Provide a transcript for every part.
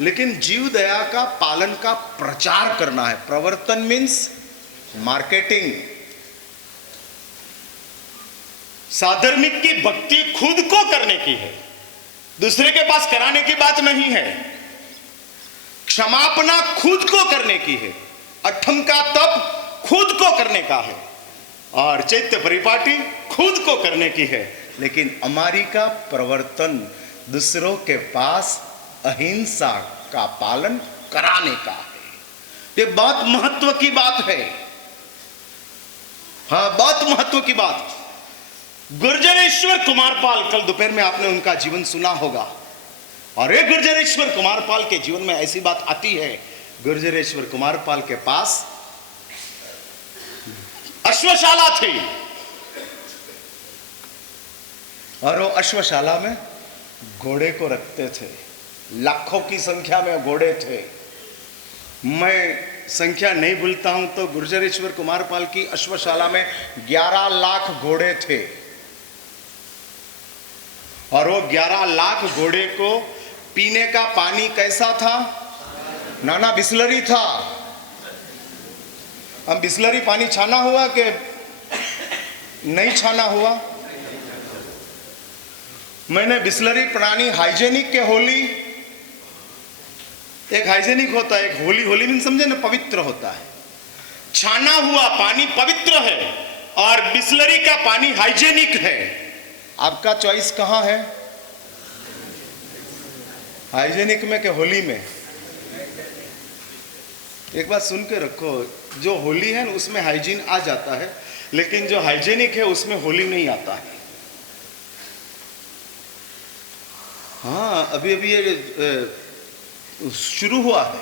लेकिन जीव दया का पालन का प्रचार करना है। प्रवर्तन मीन्स मार्केटिंग। साधर्मिक की भक्ति खुद को करने की है, दूसरे के पास कराने की बात नहीं है। क्षमापना खुद को करने की है, अठम का तप खुद को करने का है, और चैत्य परिपाटी खुद को करने की है। लेकिन हमारी का प्रवर्तन दूसरों के पास अहिंसा का पालन कराने का है। ये बहुत महत्व की बात है। हाँ, बहुत महत्व की बात। गुर्जरेश्वर कुमारपाल, कल दोपहर में आपने उनका जीवन सुना होगा, और एक गुर्जरेश्वर कुमारपाल के जीवन में ऐसी बात आती है। गुर्जरेश्वर कुमारपाल के पास अश्वशाला थी, और वो अश्वशाला में घोड़े को रखते थे। लाखों की संख्या में घोड़े थे। मैं संख्या नहीं भूलता हूं तो गुर्जरेश्वर कुमारपाल की अश्वशाला में 11 लाख घोड़े थे, और वो 11 लाख घोड़े को पीने का पानी कैसा था? नाना बिस्लरी था। अब बिस्लरी पानी छाना हुआ कि नहीं छाना हुआ? मैंने बिस्लरी प्राणी हाइजेनिक के होली, एक हाइजेनिक होता है, एक होली। होली मीन समझे ना, पवित्र होता है। छाना हुआ पानी पवित्र है और बिस्लरी का पानी हाइजेनिक है। आपका चॉइस कहां है? हाइजेनिक में कि होली में? एक बात सुन के रखो, जो होली है ना उसमें हाइजीन आ जाता है, लेकिन जो हाइजेनिक है उसमें होली नहीं आता है। हाँ, अभी अभी ये शुरू हुआ है।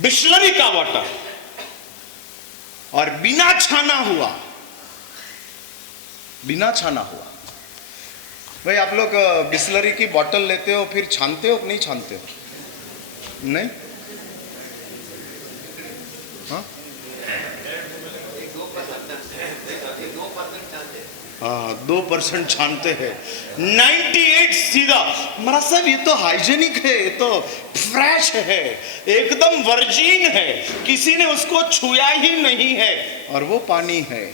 बिस्लरी का वाटर और बिना छाना हुआ, बिना छाना हुआ। भाई आप लोग बिस्लरी की बोतल लेते हो, फिर छानते हो कि नहीं छानते हो? नहीं? हाँ, 2% छानते हैं, 98 सीधा। हमारा साहब ये तो हाइजेनिक है, ये तो फ्रेश है, एकदम वर्जिन है, किसी ने उसको छुआ ही नहीं है, और वो पानी है।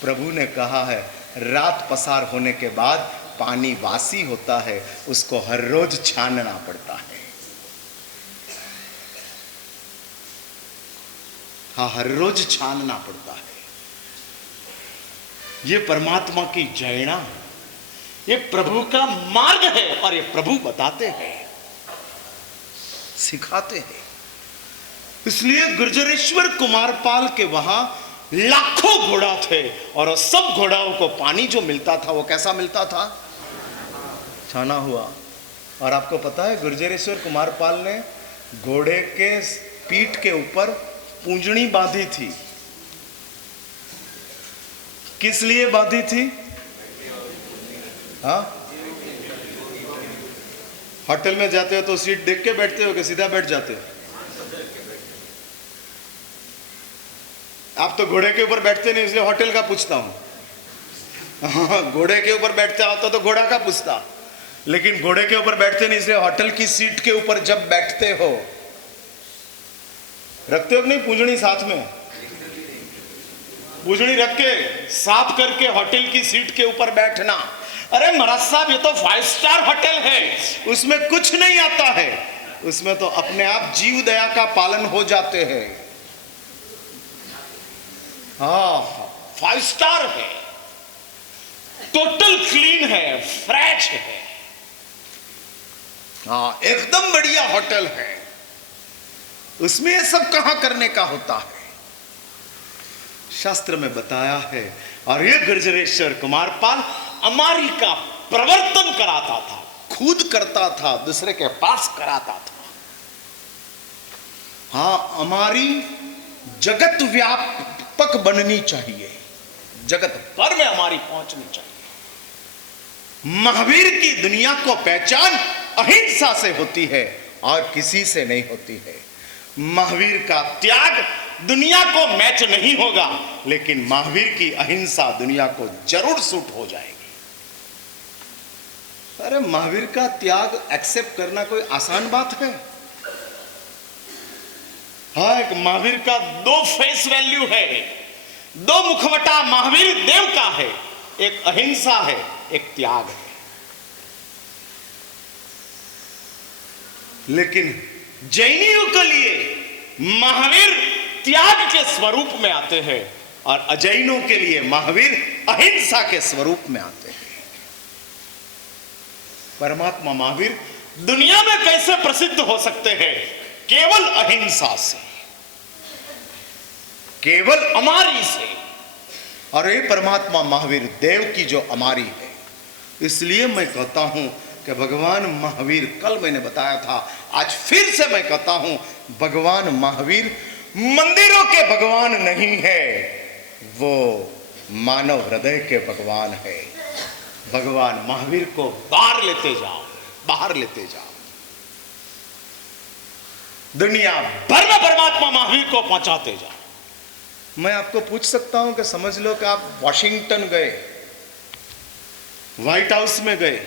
प्रभु ने कहा है रात पसार होने के बाद पानी वासी होता है, उसको हर रोज छानना पड़ता है। हाँ, हर रोज छानना पड़ता है। ये परमात्मा की जयना, ये प्रभु का मार्ग है, और ये प्रभु बताते हैं, सिखाते हैं। इसलिए गुर्जरेश्वर कुमारपाल के वहां लाखों घोड़ा थे, और सब घोड़ाओं को पानी जो मिलता था वो कैसा मिलता था? छाना हुआ। और आपको पता है गुर्जरेश्वर कुमारपाल ने घोड़े के पीठ के ऊपर पूंजनी बांधी थी। किस लिए बांधी थी? हाँ, होटल में जाते हो तो सीट देख के बैठते हो कि सीधा बैठ जाते हो? आप तो घोड़े के ऊपर बैठते नहीं, इसलिए होटल का पूछता हूं। हाँ, घोड़े के ऊपर बैठते होता तो घोड़ा का पूछता, लेकिन घोड़े के ऊपर बैठते नहीं, इसलिए होटल की सीट के ऊपर जब बैठते हो, रखते हो कि नहीं पूंजनी साथ में? पूंजनी रख के साफ करके होटल की सीट के ऊपर बैठना। अरे महाराज साहब, ये तो 5 स्टार होटल है, उसमें कुछ नहीं आता है, उसमें तो अपने आप जीव दया का पालन हो जाते हैं। हाँ, 5 स्टार है, टोटल क्लीन है, फ्रेश है। हाँ, एकदम बढ़िया होटल है। उसमें ये सब कहां करने का होता है? शास्त्र में बताया है। और ये गुर्जरेश्वर कुमारपाल अमारी का प्रवर्तन कराता था, खुद करता था, दूसरे के पास कराता था। हाँ, हमारी जगत व्यापक बननी चाहिए, जगत भर में हमारी पहुंचनी चाहिए। महावीर की दुनिया को पहचान अहिंसा से होती है और किसी से नहीं होती है। महावीर का त्याग दुनिया को मैच नहीं होगा, लेकिन महावीर की अहिंसा दुनिया को जरूर सूट हो जाएगी। अरे महावीर का त्याग एक्सेप्ट करना कोई आसान बात है? हाँ, एक महावीर का दो फेस वैल्यू है, दो मुखवटा महावीर देव का है। एक अहिंसा है, एक त्याग है। लेकिन जैनियों के लिए महावीर त्याग के स्वरूप में आते हैं और अजैनों के लिए महावीर अहिंसा के स्वरूप में आते हैं। परमात्मा महावीर दुनिया में कैसे प्रसिद्ध हो सकते हैं? केवल अहिंसा से, केवल अमारी से। और ये परमात्मा महावीर देव की जो अमारी है, इसलिए मैं कहता हूं कि भगवान महावीर, कल मैंने बताया था, आज फिर से मैं कहता हूं, भगवान महावीर मंदिरों के भगवान नहीं है, वो मानव हृदय के भगवान है। भगवान महावीर को बाहर लेते जाओ, बाहर लेते जाओ। दुनिया भर में परमात्मा महावीर को पहुंचाते जाओ। मैं आपको पूछ सकता हूं कि समझ लो कि आप वॉशिंगटन गए, व्हाइट हाउस में गए,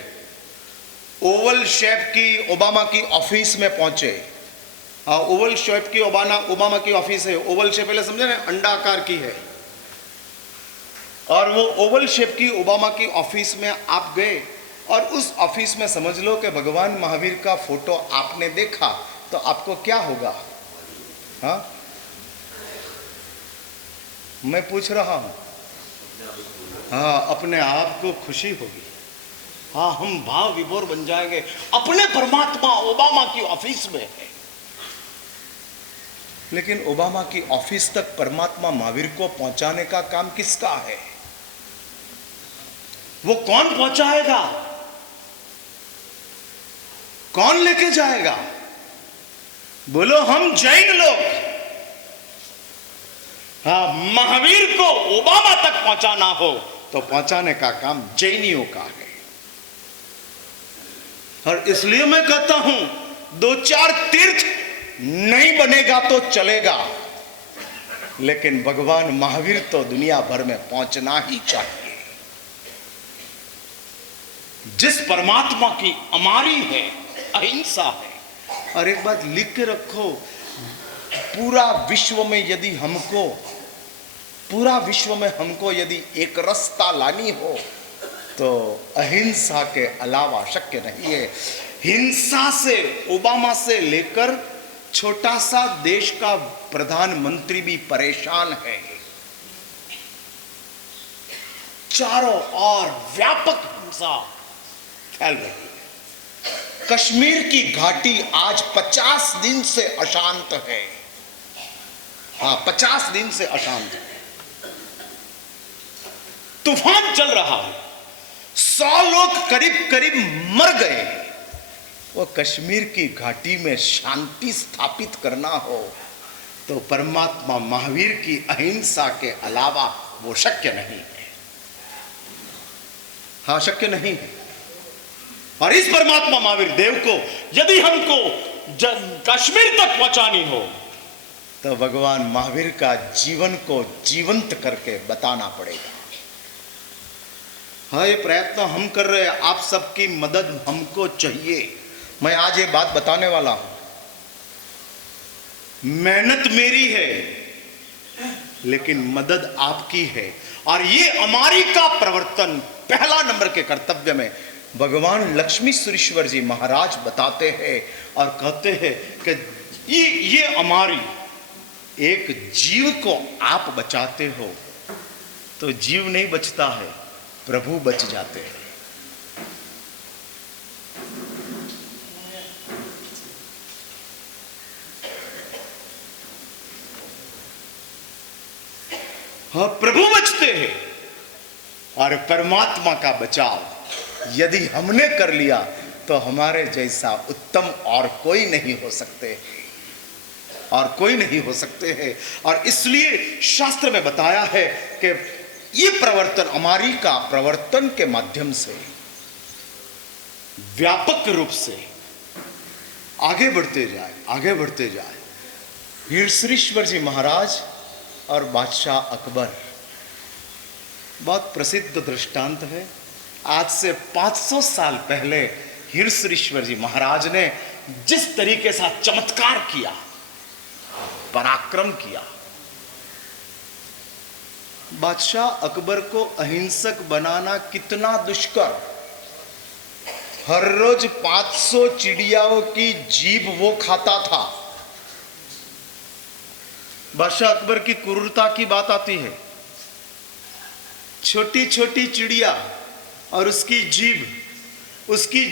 ओवल शेप की ओबामा की ऑफिस में पहुंचे। ओवल शेप की ओबामा की ऑफिस है। ओवल शेप पहले समझे ना, अंडाकार की है। और वो ओवल शेप की ओबामा की ऑफिस में आप गए और उस ऑफिस में समझ लो कि भगवान महावीर का फोटो आपने देखा, तो आपको क्या होगा? हाँ, मैं पूछ रहा हूं। हाँ, अपने आप को खुशी होगी। हाँ, हम भाव विभोर बन जाएंगे। अपने परमात्मा ओबामा की ऑफिस में है। लेकिन ओबामा की ऑफिस तक परमात्मा महावीर को पहुंचाने का काम किसका है? वो कौन पहुंचाएगा? कौन लेके जाएगा? बोलो, हम जैन लोग। हाँ, महावीर को ओबामा तक पहुंचाना हो तो पहुंचाने का काम जैनियों का है। और इसलिए मैं कहता हूं, दो चार तीर्थ नहीं बनेगा तो चलेगा, लेकिन भगवान महावीर तो दुनिया भर में पहुंचना ही चाहिए। जिस परमात्मा की अमारी है, अहिंसा है। और एक बात लिख के रखो, पूरा विश्व में हमको यदि एक रस्ता लानी हो तो अहिंसा के अलावा शक्य नहीं है। हिंसा से ओबामा से लेकर छोटा सा देश का प्रधानमंत्री भी परेशान है। चारों ओर व्यापक हिंसा फैल रही है। कश्मीर की घाटी आज 50 दिन से अशांत है। हाँ, 50 दिन से अशांत है। तूफान चल रहा है। 100 लोग करीब करीब मर गए। वो कश्मीर की घाटी में शांति स्थापित करना हो तो परमात्मा महावीर की अहिंसा के अलावा वो शक्य नहीं है। हाँ, शक्य नहीं है। और इस परमात्मा महावीर देव को यदि हमको कश्मीर तक पहुंचानी हो तो भगवान महावीर का जीवन को जीवंत करके बताना पड़ेगा। हाँ, ये प्रयत्न हम कर रहे हैं, आप सबकी मदद हमको चाहिए। मैं आज ये बात बताने वाला हूं। मेहनत मेरी है, लेकिन मदद आपकी है। और ये अमारी का प्रवर्तन पहला नंबर के कर्तव्य में भगवान लक्ष्मी सुरेश्वर जी महाराज बताते हैं और कहते हैं कि ये अमारी, एक जीव को आप बचाते हो तो जीव नहीं बचता है, प्रभु बच जाते हैं। हाँ, प्रभु बचते हैं। और परमात्मा का बचाव यदि हमने कर लिया तो हमारे जैसा उत्तम और कोई नहीं हो सकते, और कोई नहीं हो सकते हैं। और इसलिए शास्त्र में बताया है कि ये प्रवर्तन, अमारी का प्रवर्तन के माध्यम से व्यापक रूप से आगे बढ़ते जाए, आगे बढ़ते जाए। हीरश्रीश्वर जी महाराज और बादशाह अकबर बहुत प्रसिद्ध दृष्टांत है। आज से 500 साल पहले हीरश्वरेश्वर जी महाराज ने जिस तरीके से चमत्कार किया, पराक्रम किया, बादशाह अकबर को अहिंसक बनाना कितना दुष्कर। हर रोज 500 चिड़ियाओं की जीभ वो खाता था। बादशाह अकबर की क्रूरता की बात आती है। छोटी छोटी चिड़िया और उसकी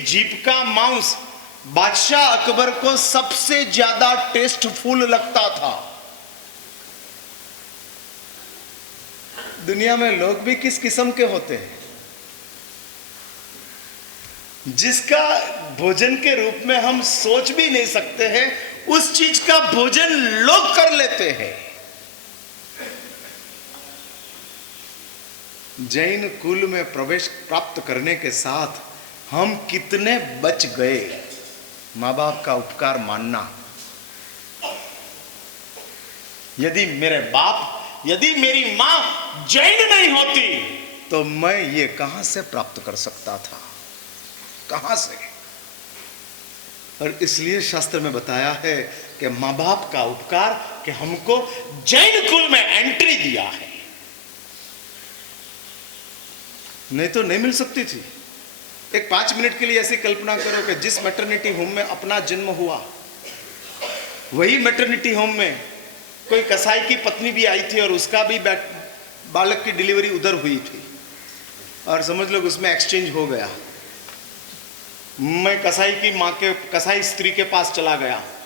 जीभ का मांस बादशाह अकबर को सबसे ज्यादा टेस्टफुल लगता था। दुनिया में लोग भी किस किस्म के होते हैं, जिसका भोजन के रूप में हम सोच भी नहीं सकते हैं, उस चीज का भोजन लोग कर लेते हैं। जैन कुल में प्रवेश प्राप्त करने के साथ हम कितने बच गए। माँ बाप का उपकार मानना। यदि मेरी मां जैन नहीं होती तो मैं ये कहां से प्राप्त कर सकता था, कहां से। और इसलिए शास्त्र में बताया है कि माँ बाप का उपकार कि हमको जैन कुल में एंट्री दिया है, नहीं तो नहीं मिल सकती थी। एक 5 मिनट के लिए ऐसी कल्पना करो कि जिस मैटरनिटी होम में अपना जन्म हुआ, वही मैटरनिटी होम में कोई कसाई की पत्नी भी आई थी और उसका भी बालक की डिलीवरी उधर हुई थी, और समझ लो उसमें एक्सचेंज हो गया। मैं कसाई स्त्री के पास चला गया,